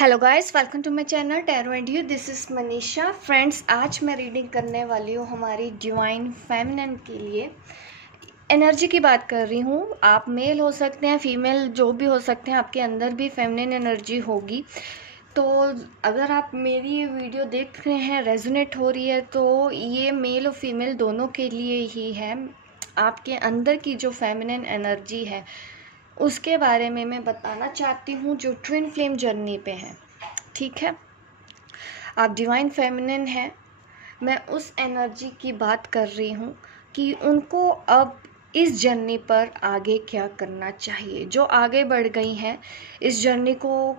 Hello guys, welcome to my channel tarot and you. This is Manisha. Friends, आज मैं reading करने वाली हूँ हमारी डिवाइन फेमिनिन के लिए। एनर्जी की बात कर रही हूँ। आप मेल हो सकते हैं, फीमेल जो भी हो सकते हैं, आपके अंदर भी फेमिनिन एनर्जी होगी। तो अगर आप मेरी ये वीडियो देख रहे हैं, रेजोनेट हो रही है, तो ये मेल और फीमेल दोनों के लिए ही है। आपके अंदर की जो फेमिनिन एनर्जी है उसके बारे में मैं बताना चाहती हूँ, जो ट्विन फ्लेम जर्नी पे है। ठीक है, आप डिवाइन फेमिनिन हैं। मैं उस एनर्जी की बात कर रही हूँ कि उनको अब इस जर्नी पर आगे क्या करना चाहिए। जो आगे बढ़ गई हैं, इस जर्नी को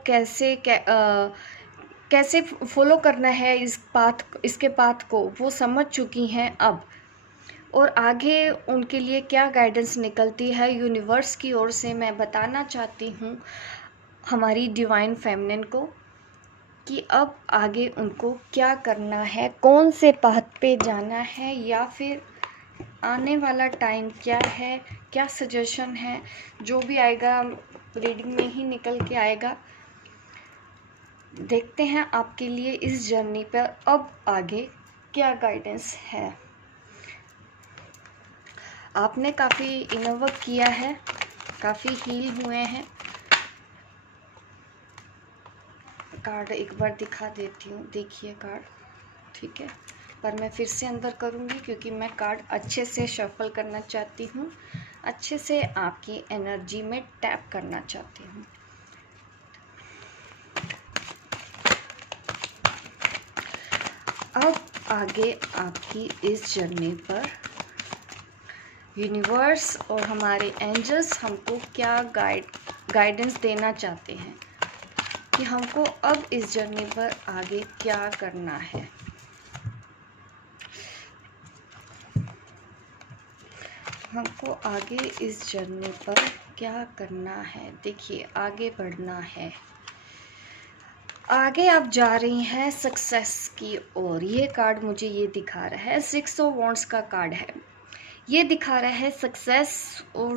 कैसे फॉलो करना है, इसके पाथ को वो समझ चुकी हैं अब। और आगे उनके लिए क्या गाइडेंस निकलती है यूनिवर्स की ओर से, मैं बताना चाहती हूँ हमारी डिवाइन फेमिनिन को कि अब आगे उनको क्या करना है, कौन से पाथ पे जाना है, या फिर आने वाला टाइम क्या है, क्या सजेशन है। जो भी आएगा रीडिंग में ही निकल के आएगा। देखते हैं आपके लिए इस जर्नी पर अब आगे क्या गाइडेंस है। आपने काफ़ी इनर वर्क किया है, काफ़ी हील हुए हैं। कार्ड एक बार दिखा देती हूँ, देखिए कार्ड। ठीक है, पर मैं फिर से अंदर करूँगी क्योंकि मैं कार्ड अच्छे से शफल करना चाहती हूँ, अच्छे से आपकी एनर्जी में टैप करना चाहती हूँ। अब आगे आपकी इस जर्नी पर यूनिवर्स और हमारे एंजल्स हमको क्या गाइडेंस देना चाहते हैं कि हमको अब इस जर्नी पर आगे क्या करना है। हमको आगे इस जर्नी पर क्या करना है। देखिए, आगे बढ़ना है। आगे आप जा रही हैं सक्सेस की ओर। ये कार्ड मुझे ये दिखा रहा है, 6 ऑफ वॉन्ड्स का कार्ड है। ये दिखा रहा है सक्सेस और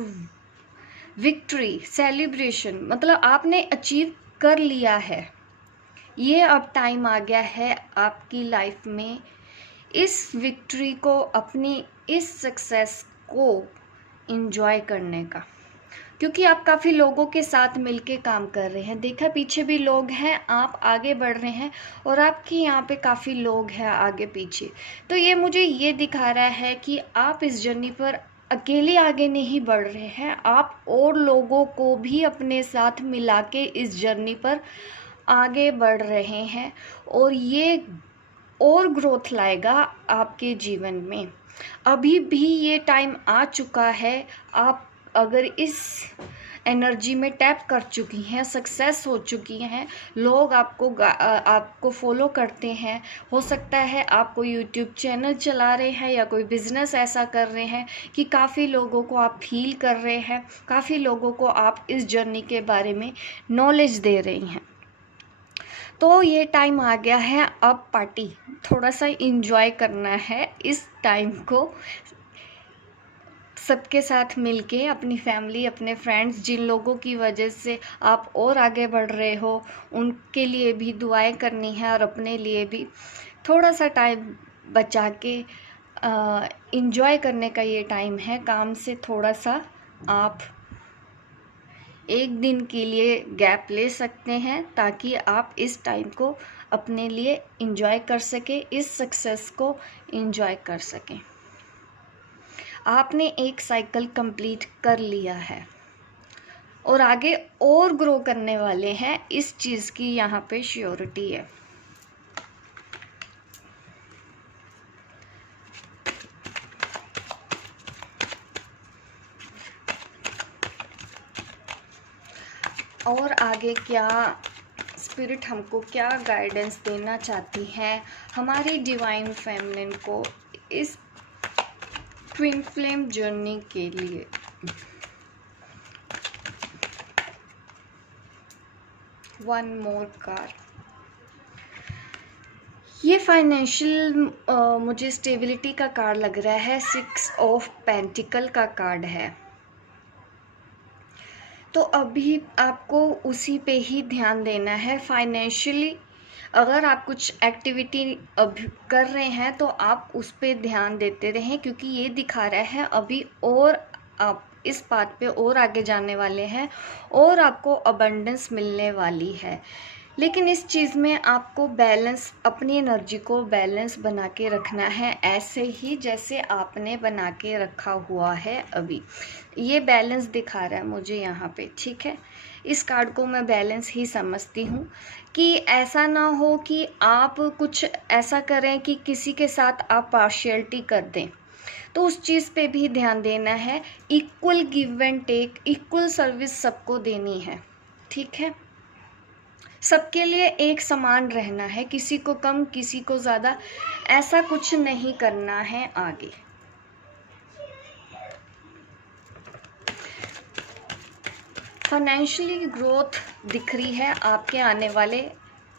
विक्ट्री, सेलिब्रेशन। मतलब आपने अचीव कर लिया है। ये अब टाइम आ गया है आपकी लाइफ में इस विक्ट्री को, अपनी इस सक्सेस को एंजॉय करने का, क्योंकि आप काफ़ी लोगों के साथ मिलके काम कर रहे हैं। देखा, पीछे भी लोग हैं, आप आगे बढ़ रहे हैं और आपके यहाँ पे काफ़ी लोग हैं आगे पीछे। तो ये मुझे ये दिखा रहा है कि आप इस जर्नी पर अकेले आगे नहीं बढ़ रहे हैं, आप और लोगों को भी अपने साथ मिला के इस जर्नी पर आगे बढ़ रहे हैं। और ये और ग्रोथ लाएगा आपके जीवन में। अभी भी ये टाइम आ चुका है। आप अगर इस एनर्जी में टैप कर चुकी हैं, सक्सेस हो चुकी हैं, लोग आपको फॉलो करते हैं। हो सकता है आप कोई यूट्यूब चैनल चला रहे हैं या कोई बिजनेस ऐसा कर रहे हैं कि काफ़ी लोगों को आप हील कर रहे हैं, काफ़ी लोगों को आप इस जर्नी के बारे में नॉलेज दे रही हैं। तो ये टाइम आ गया है अब पार्टी, थोड़ा सा इंजॉय करना है इस टाइम को। सबके साथ मिलके, अपनी फैमिली, अपने फ्रेंड्स, जिन लोगों की वजह से आप और आगे बढ़ रहे हो, उनके लिए भी दुआएं करनी है और अपने लिए भी थोड़ा सा टाइम बचा के इंजॉय करने का ये टाइम है। काम से थोड़ा सा आप एक दिन के लिए गैप ले सकते हैं ताकि आप इस टाइम को अपने लिए इंजॉय कर सकें, इस सक्सेस को इंजॉय कर सकें। आपने एक साइकिल कंप्लीट कर लिया है और आगे और ग्रो करने वाले हैं, इस चीज़ की यहाँ पे श्योरिटी है। और आगे क्या स्पिरिट हमको क्या गाइडेंस देना चाहती है हमारी डिवाइन फेमिनिन को इस ट्विन फ्लेम जर्नी के लिए। One more card. ये फाइनेंशियल मुझे स्टेबिलिटी का कार्ड लग रहा है। 6 ऑफ पेंटिकल का कार्ड है। तो अभी आपको उसी पे ही ध्यान देना है। फाइनेंशियली अगर आप कुछ एक्टिविटी अभी कर रहे हैं तो आप उस पे ध्यान देते रहें, क्योंकि ये दिखा रहा है अभी और आप इस बात पे और आगे जाने वाले हैं और आपको अबंडेंस मिलने वाली है। लेकिन इस चीज़ में आपको बैलेंस, अपनी एनर्जी को बैलेंस बना के रखना है, ऐसे ही जैसे आपने बना के रखा हुआ है अभी। ये बैलेंस दिखा रहा है मुझे यहाँ पे, ठीक है। इस कार्ड को मैं बैलेंस ही समझती हूँ कि ऐसा ना हो कि आप कुछ ऐसा करें कि किसी के साथ आप पार्शियलिटी कर दें, तो उस चीज़ पे भी ध्यान देना है। Equal give and take, equal service सबको देनी है, ठीक है। सबके लिए एक समान रहना है, किसी को कम किसी को ज़्यादा ऐसा कुछ नहीं करना है आगे। फाइनेंशियली ग्रोथ दिख रही है आपके आने वाले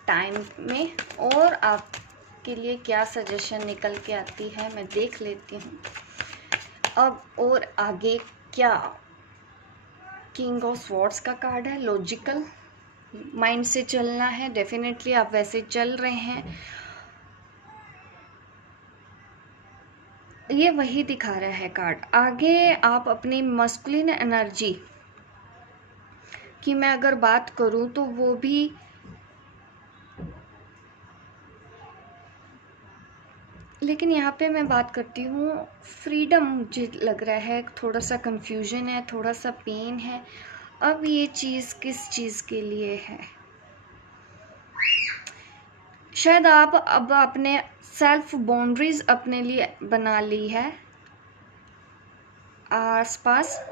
टाइम में, और आपके लिए क्या सजेशन निकल के आती है मैं देख लेती हूँ अब। और आगे क्या, किंग ऑफ स्वॉर्ड्स का कार्ड है। लॉजिकल माइंड से चलना है, डेफिनेटली आप वैसे चल रहे हैं। ये वही दिखा रहा है कार्ड। आगे आप अपनी मस्कुलिन एनर्जी की मैं अगर बात करूं तो वो भी लेकिन यहाँ पे मैं बात करती हूँ फ्रीडम। मुझे लग रहा है थोड़ा सा कंफ्यूजन है, थोड़ा सा पेन है। अब ये चीज़ किस चीज़ के लिए है? शायद आप अब अपने सेल्फ बाउंड्रीज अपने लिए बना ली है, आसपास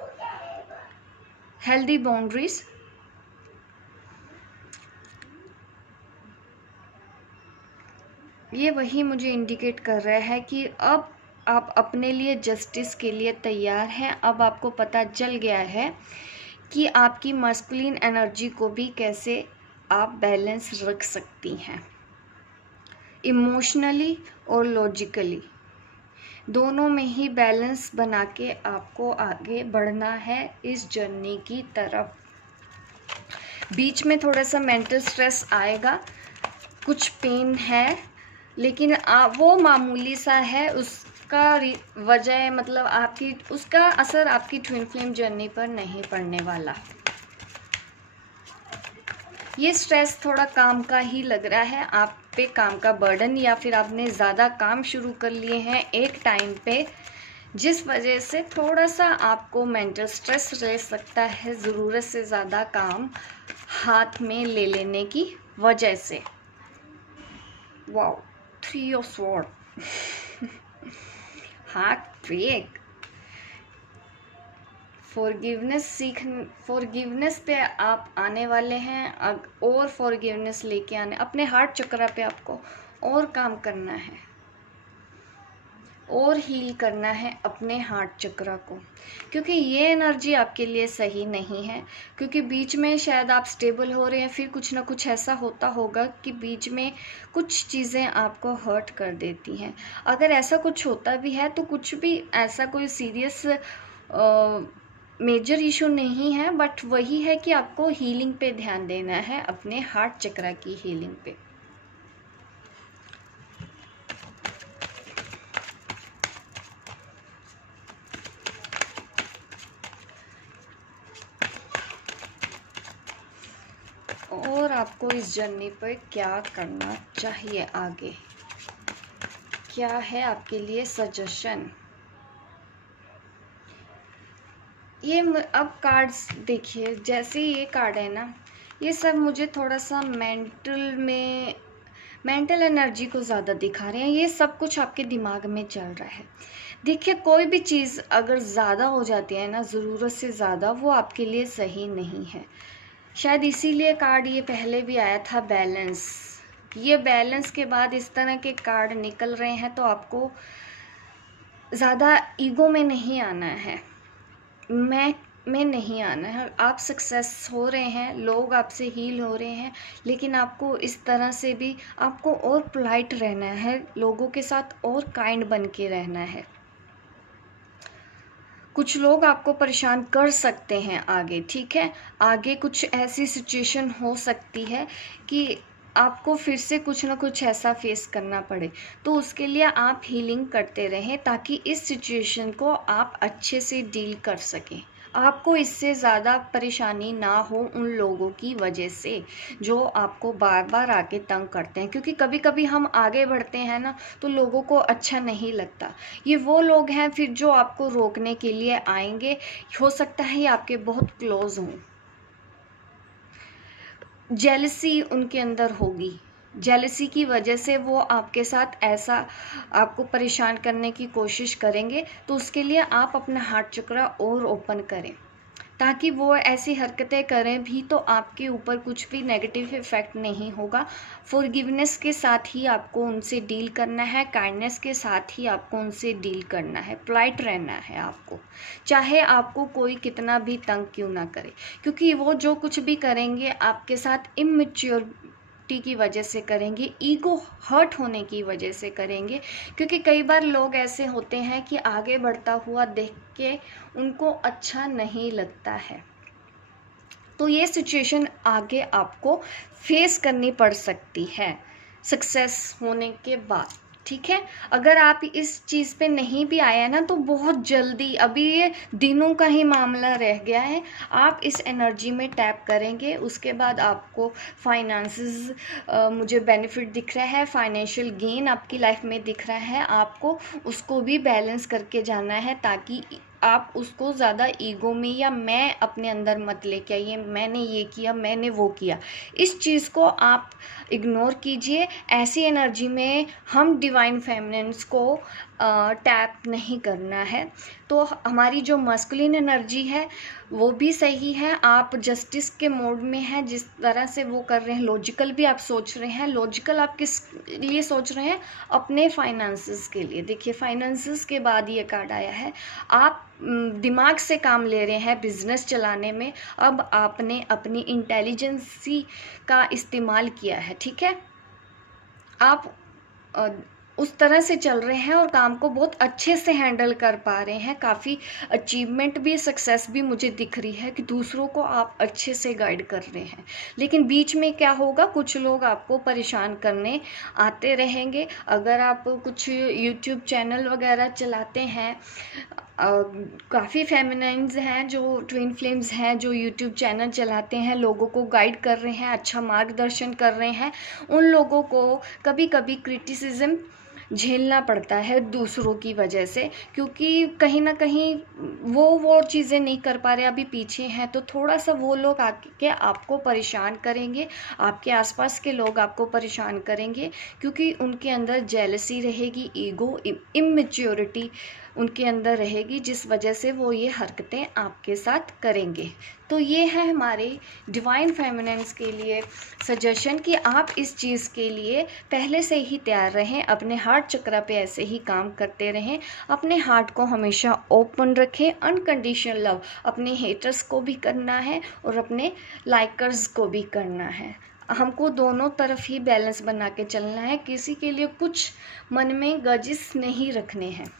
हेल्दी बाउंड्रीज। ये वही मुझे इंडिकेट कर रहा है कि अब आप अपने लिए जस्टिस के लिए तैयार हैं। अब आपको पता चल गया है कि आपकी मस्कुलिन एनर्जी को भी कैसे आप बैलेंस रख सकती हैं, इमोशनली और लॉजिकली दोनों में ही बैलेंस बना के आपको आगे बढ़ना है इस जर्नी की तरफ। बीच में थोड़ा सा मेंटल स्ट्रेस आएगा, कुछ पेन है, लेकिन वो मामूली सा है। उसका वजह मतलब आपकी, उसका असर आपकी ट्विन फ्लेम जर्नी पर नहीं पड़ने वाला। ये स्ट्रेस थोड़ा काम का ही लग रहा है आप पे, काम का बर्डन, या फिर आपने ज़्यादा काम शुरू कर लिए हैं एक टाइम पे, जिस वजह से थोड़ा सा आपको मेंटल स्ट्रेस रह सकता है ज़रूरत से ज़्यादा काम हाथ में ले लेने की वजह से। Wow, 3 of sword, heart break. Forgiveness पे आप आने वाले हैं, और फॉरगिवनेस लेके आने, अपने हार्ट चक्र पे आपको और काम करना है और हील करना है अपने हार्ट चक्र को, क्योंकि ये एनर्जी आपके लिए सही नहीं है। क्योंकि बीच में शायद आप स्टेबल हो रहे हैं, फिर कुछ ना कुछ ऐसा होता होगा कि बीच में कुछ चीज़ें आपको हर्ट कर देती हैं। अगर ऐसा कुछ होता भी है तो कुछ भी ऐसा कोई सीरियस मेजर इशू नहीं है, बट वही है कि आपको हीलिंग पे ध्यान देना है, अपने हार्ट चक्र की हीलिंग पे। और आपको इस जर्नी पर क्या करना चाहिए आगे, क्या है आपके लिए सजेशन? ये अब कार्ड्स देखिए, जैसे ये कार्ड है ना, ये सब मुझे थोड़ा सा मेंटल एनर्जी को ज़्यादा दिखा रहे हैं। ये सब कुछ आपके दिमाग में चल रहा है। देखिए, कोई भी चीज़ अगर ज़्यादा हो जाती है ना, ज़रूरत से ज़्यादा, वो आपके लिए सही नहीं है। शायद इसीलिए कार्ड ये पहले भी आया था, बैलेंस। ये बैलेंस के बाद इस तरह के कार्ड निकल रहे हैं, तो आपको ज़्यादा ईगो में नहीं आना है, मैं नहीं आना है। आप सक्सेस हो रहे हैं, लोग आपसे हील हो रहे हैं, लेकिन आपको इस तरह से भी आपको और पोलाइट रहना है, लोगों के साथ और काइंड बन के रहना है। कुछ लोग आपको परेशान कर सकते हैं आगे, ठीक है। आगे कुछ ऐसी सिचुएशन हो सकती है कि आपको फिर से कुछ ना कुछ ऐसा फेस करना पड़े, तो उसके लिए आप हीलिंग करते रहें ताकि इस सिचुएशन को आप अच्छे से डील कर सकें। आपको इससे ज़्यादा परेशानी ना हो उन लोगों की वजह से जो आपको बार बार आके तंग करते हैं, क्योंकि कभी कभी हम आगे बढ़ते हैं ना तो लोगों को अच्छा नहीं लगता। ये वो लोग हैं फिर जो आपको रोकने के लिए आएंगे, हो सकता है ये आपके बहुत क्लोज हों। जेलसी उनके अंदर होगी, जेलसी की वजह से वो आपके साथ ऐसा आपको परेशान करने की कोशिश करेंगे। तो उसके लिए आप अपना हार्ट चक्र और ओपन करें ताकि वो ऐसी हरकतें करें भी तो आपके ऊपर कुछ भी नेगेटिव इफेक्ट नहीं होगा। फॉरगिवनेस के साथ ही आपको उनसे डील करना है, काइंडनेस के साथ ही आपको उनसे डील करना है, पोलाइट रहना है आपको, चाहे आपको कोई कितना भी तंग क्यों ना करे, क्योंकि वो जो कुछ भी करेंगे आपके साथ इमेच्योरिटी की वजह से करेंगे, ईगो हर्ट होने की वजह से करेंगे। क्योंकि कई बार लोग ऐसे होते हैं कि आगे बढ़ता हुआ देख के उनको अच्छा नहीं लगता है, तो ये सिचुएशन आगे आपको फेस करनी पड़ सकती है सक्सेस होने के बाद, ठीक है। अगर आप इस चीज़ पे नहीं भी आया ना तो बहुत जल्दी, अभी ये दिनों का ही मामला रह गया है, आप इस एनर्जी में टैप करेंगे, उसके बाद आपको फाइनेंसेस मुझे बेनिफिट दिख रहा है, फाइनेंशियल गेन आपकी लाइफ में दिख रहा है। आपको उसको भी बैलेंस करके जाना है ताकि आप उसको ज़्यादा ईगो में या मैं अपने अंदर मत लेके आइए, मैंने ये किया, मैंने वो किया, इस चीज़ को आप इग्नोर कीजिए। ऐसी एनर्जी में हम डिवाइन फेमिनिन्स को टैप नहीं करना है। तो हमारी जो मस्कुलिन एनर्जी है वो भी सही है, आप जस्टिस के मोड में हैं, जिस तरह से वो कर रहे हैं, लॉजिकल भी आप सोच रहे हैं। लॉजिकल आप किस लिए सोच रहे हैं? अपने फाइनेंसेस के लिए। देखिए फाइनेंसेस के बाद ये कार्ड आया है, आप दिमाग से काम ले रहे हैं बिजनेस चलाने में, अब आपने अपनी इंटेलिजेंसी का इस्तेमाल किया है, ठीक है। आप उस तरह से चल रहे हैं और काम को बहुत अच्छे से हैंडल कर पा रहे हैं, काफ़ी अचीवमेंट भी, सक्सेस भी मुझे दिख रही है कि दूसरों को आप अच्छे से गाइड कर रहे हैं। लेकिन बीच में क्या होगा, कुछ लोग आपको परेशान करने आते रहेंगे। अगर आप कुछ यूट्यूब चैनल वगैरह चलाते हैं, काफ़ी फेमिनाइन्स हैं जो ट्विन फ्लेम्स हैं जो यूट्यूब चैनल चलाते हैं, लोगों को गाइड कर रहे हैं, अच्छा मार्गदर्शन कर रहे हैं, उन लोगों को कभी कभी क्रिटिसिज्म झेलना पड़ता है दूसरों की वजह से, क्योंकि कहीं ना कहीं वो चीज़ें नहीं कर पा रहे, अभी पीछे हैं, तो थोड़ा सा वो लोग आके आपको परेशान करेंगे, आपके आसपास के लोग आपको परेशान करेंगे, क्योंकि उनके अंदर जेलसी रहेगी, ईगो, इमेच्योरिटी उनके अंदर रहेगी, जिस वजह से वो ये हरकतें आपके साथ करेंगे। तो ये है हमारे डिवाइन फेमिनिन्स के लिए सजेशन कि आप इस चीज़ के लिए पहले से ही तैयार रहें, अपने हार्ट चक्र पे ऐसे ही काम करते रहें, अपने हार्ट को हमेशा ओपन रखें, अनकंडीशनल लव अपने हेटर्स को भी करना है और अपने लाइकर्स को भी करना है। हमको दोनों तरफ ही बैलेंस बना के चलना है, किसी के लिए कुछ मन में ग्रजेस नहीं रखने हैं।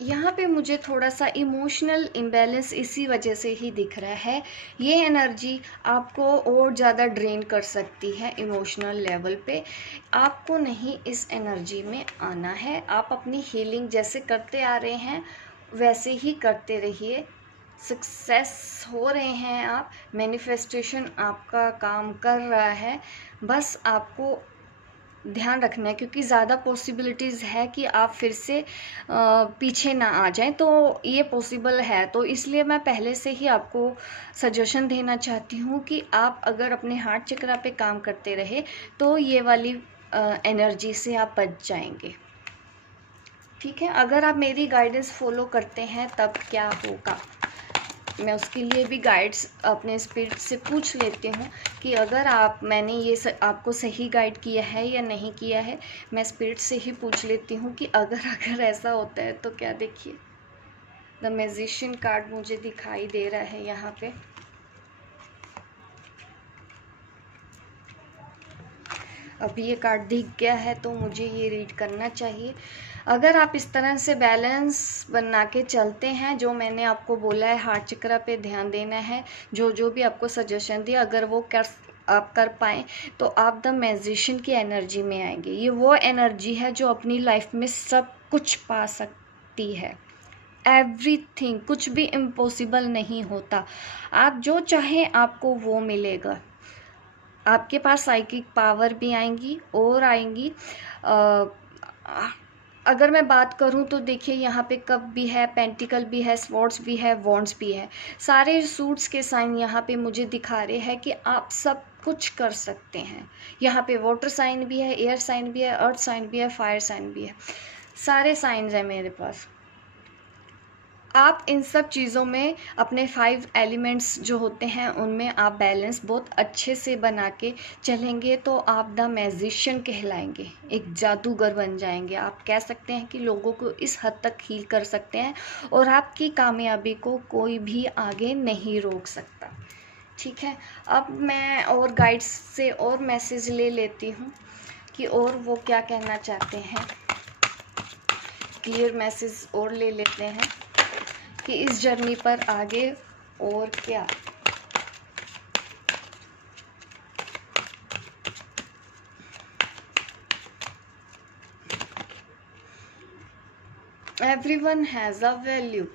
यहाँ पे मुझे थोड़ा सा इमोशनल इम्बैलेंस इसी वजह से ही दिख रहा है। ये एनर्जी आपको और ज़्यादा ड्रेन कर सकती है इमोशनल लेवल पे, आपको नहीं इस एनर्जी में आना है। आप अपनी हीलिंग जैसे करते आ रहे हैं वैसे ही करते रहिए, सक्सेस हो रहे हैं आप, मैनिफेस्टेशन आपका काम कर रहा है, बस आपको ध्यान रखना है, क्योंकि ज़्यादा पॉसिबिलिटीज़ है कि आप फिर से पीछे ना आ जाएं, तो ये पॉसिबल है। तो इसलिए मैं पहले से ही आपको सजेशन देना चाहती हूँ कि आप अगर अपने हार्ट चक्र पे काम करते रहे तो ये वाली एनर्जी से आप बच जाएंगे, ठीक है। अगर आप मेरी गाइडेंस फॉलो करते हैं तब क्या होगा, मैं उसके लिए भी गाइड्स अपने स्पिरिट से पूछ लेती हूँ कि अगर मैंने ये आपको सही गाइड किया है या नहीं किया है, मैं स्पिरिट से ही पूछ लेती हूँ कि अगर ऐसा होता है तो क्या। देखिए द मैजिशियन कार्ड मुझे दिखाई दे रहा है यहाँ पे। अभी ये कार्ड दिख गया है तो मुझे ये रीड करना चाहिए। अगर आप इस तरह से बैलेंस बना के चलते हैं, जो मैंने आपको बोला है, हार्ट चक्र पे ध्यान देना है, जो भी आपको सजेशन दिया, अगर वो आप कर पाएँ तो आप द मैजिशियन की एनर्जी में आएंगे। ये वो एनर्जी है जो अपनी लाइफ में सब कुछ पा सकती है। एवरीथिंग, कुछ भी इम्पॉसिबल नहीं होता। आप जो चाहें आपको वो मिलेगा। आपके पास साइकिक पावर भी आएंगी और आएंगी। अगर मैं बात करूं तो देखिए यहाँ पे कप भी है, पेंटिकल भी है, स्वॉर्ड्स भी है, वॉन्ड्स भी है। सारे सूट्स के साइन यहाँ पे मुझे दिखा रहे हैं कि आप सब कुछ कर सकते हैं। यहाँ पे वाटर साइन भी है, एयर साइन भी है, अर्थ साइन भी है, फायर साइन भी है। सारे साइंस हैं मेरे पास। आप इन सब चीज़ों में अपने 5 एलिमेंट्स जो होते हैं उनमें आप बैलेंस बहुत अच्छे से बना के चलेंगे तो आप द मैजिशियन कहलाएंगे, एक जादूगर बन जाएंगे। आप कह सकते हैं कि लोगों को इस हद तक हील कर सकते हैं और आपकी कामयाबी को कोई भी आगे नहीं रोक सकता। ठीक है, अब मैं और गाइड्स से और मैसेज ले लेती हूँ कि और वो क्या कहना चाहते हैं। क्लियर मैसेज और ले लेते हैं कि इस जर्नी पर आगे और क्या। Everyone has a value.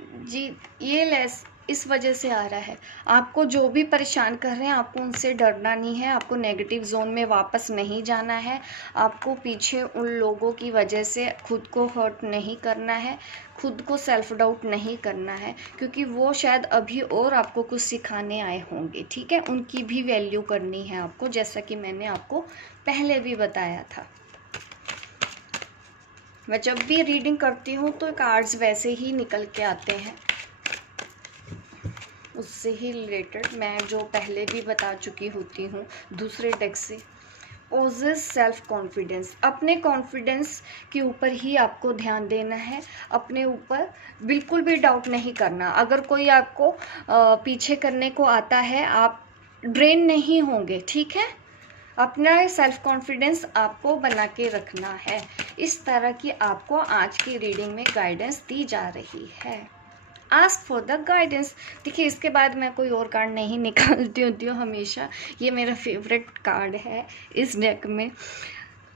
जी, ये लेस इस वजह से आ रहा है। आपको जो भी परेशान कर रहे हैं आपको उनसे डरना नहीं है। आपको नेगेटिव जोन में वापस नहीं जाना है। आपको पीछे उन लोगों की वजह से खुद को हर्ट नहीं करना है, खुद को सेल्फ डाउट नहीं करना है, क्योंकि वो शायद अभी और आपको कुछ सिखाने आए होंगे। ठीक है, उनकी भी वैल्यू करनी है आपको, जैसा कि मैंने आपको पहले भी बताया था। मैं जब भी रीडिंग करती हूँ तो कार्ड्स वैसे ही निकल के आते हैं, उससे ही रिलेटेड मैं जो पहले भी बता चुकी होती हूँ दूसरे डेक से। Possess self confidence. अपने कॉन्फिडेंस के ऊपर ही आपको ध्यान देना है, अपने ऊपर बिल्कुल भी डाउट नहीं करना। अगर कोई आपको पीछे करने को आता है आप ड्रेन नहीं होंगे। ठीक है, अपना सेल्फ कॉन्फिडेंस आपको बना के रखना है। इस तरह की आपको आज की रीडिंग में गाइडेंस दी जा रही है। Ask for the guidance. देखिए, इसके बाद मैं कोई और कार्ड नहीं निकालती होती हूँ हमेशा। ये मेरा फेवरेट कार्ड है इस डेक में।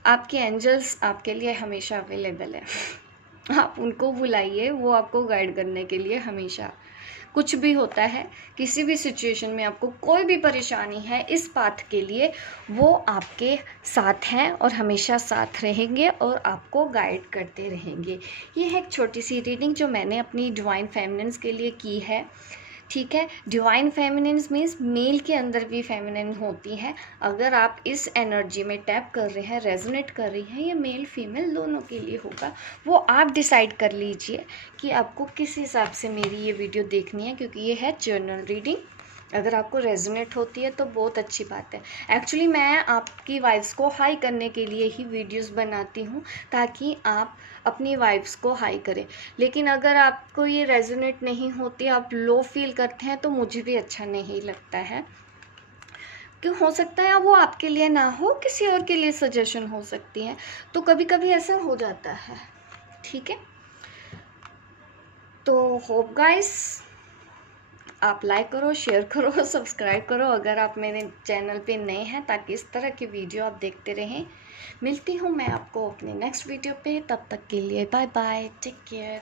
आपके एंजल्स आपके लिए हमेशा अवेलेबल है। आप उनको बुलाइए, वो आपको गाइड करने के लिए हमेशा। कुछ भी होता है, किसी भी सिचुएशन में आपको कोई भी परेशानी है, इस पाथ के लिए वो आपके साथ हैं और हमेशा साथ रहेंगे और आपको गाइड करते रहेंगे। ये है एक छोटी सी रीडिंग जो मैंने अपनी डिवाइन फेमिनिन्स के लिए की है। ठीक है, डिवाइन फेमिनिन्स मीन्स मेल के अंदर भी फेमिनिन होती है। अगर आप इस एनर्जी में टैप कर रहे हैं, रेजोनेट कर रही हैं, ये मेल फीमेल दोनों के लिए होगा। वो आप डिसाइड कर लीजिए कि आपको किस हिसाब से मेरी ये वीडियो देखनी है, क्योंकि ये है जर्नल रीडिंग। अगर आपको रेजोनेट होती है तो बहुत अच्छी बात है। एक्चुअली मैं आपकी वाइब्स को हाई करने के लिए ही वीडियोस बनाती हूँ, ताकि आप अपनी वाइब्स को हाई करें। लेकिन अगर आपको ये रेजोनेट नहीं होती, आप लो फील करते हैं, तो मुझे भी अच्छा नहीं लगता है। क्यों, हो सकता है वो आपके लिए ना हो, किसी और के लिए सजेशन हो सकती है, तो कभी कभी ऐसा हो जाता है। ठीक है, तो होप गाइस आप लाइक करो, शेयर करो, सब्सक्राइब करो अगर आप मेरे चैनल पे नए हैं, ताकि इस तरह की वीडियो आप देखते रहें। मिलती हूँ मैं आपको अपने नेक्स्ट वीडियो पे, तब तक के लिए बाय बाय, टेक केयर।